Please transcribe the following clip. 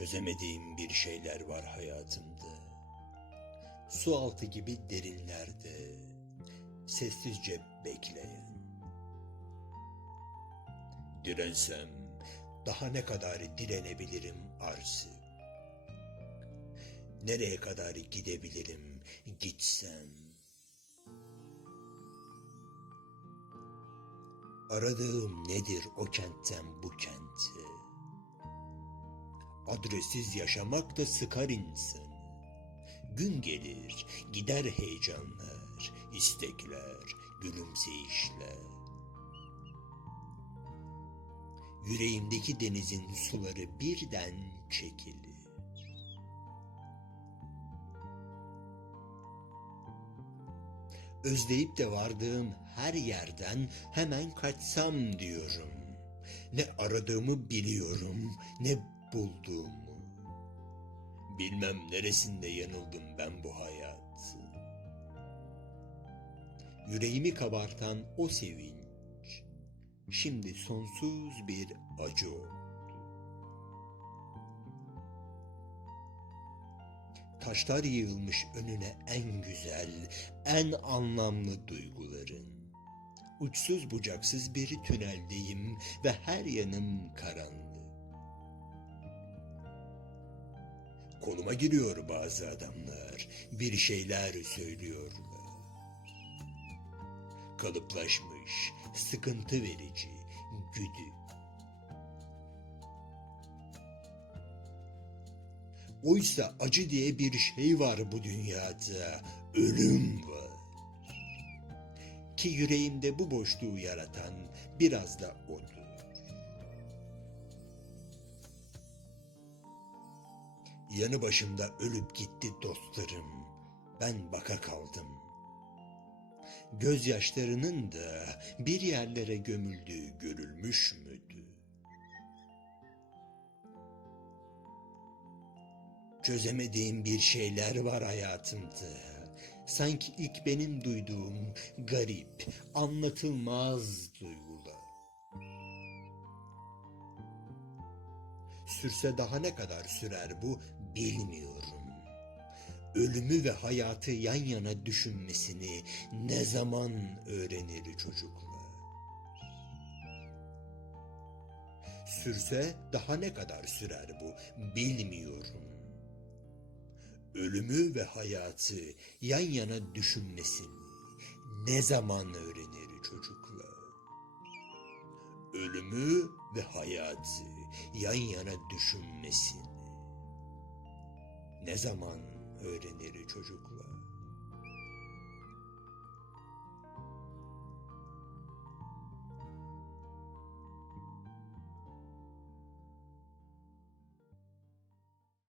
Çözemediğim bir şeyler var hayatımda. Su altı gibi derinlerde sessizce bekleyen. Dirensem daha ne kadar direnebilirim artık? Nereye kadar gidebilirim gitsem? Aradığım nedir o kentten bu kente? Adressiz yaşamak da sıkar insanı. Gün gelir, gider heyecanlar, istekler, gülümseyişler. Yüreğimdeki denizin suları birden çekilir. Özleyip de vardığım her yerden hemen kaçsam diyorum. Ne aradığımı biliyorum, ne bulduğumu. Bilmem neresinde yanıldım ben bu hayatı. Yüreğimi kabartan o sevinç, şimdi sonsuz bir acı oldu. Taşlar yığılmış önüne en güzel, en anlamlı duyguların. Uçsuz bucaksız bir tüneldeyim ve her yanım karanlık. Koluma giriyor bazı adamlar, bir şeyler söylüyorlar. Kalıplaşmış, sıkıntı verici, güdük. Oysa acı diye bir şey var bu dünyada, ölüm var. Ki yüreğimde bu boşluğu yaratan biraz da odur. Yanı başımda ölüp gitti dostlarım. Ben baka kaldım. Gözyaşlarının da bir yerlere gömüldüğü görülmüş müdür? Çözemediğim bir şeyler var hayatımda. Sanki ilk benim duyduğum garip, anlatılmaz duygular. Sürse daha ne kadar sürer bu bilmiyorum. Ölümü ve hayatı yan yana düşünmesini ne zaman öğrenir çocuklar? Sürse daha ne kadar sürer bu bilmiyorum. Ölümü ve hayatı yan yana düşünmesini ne zaman öğrenir çocuklar? Ölümü ve hayatı yan yana düşünmesini ne zaman öğrenir çocuklar?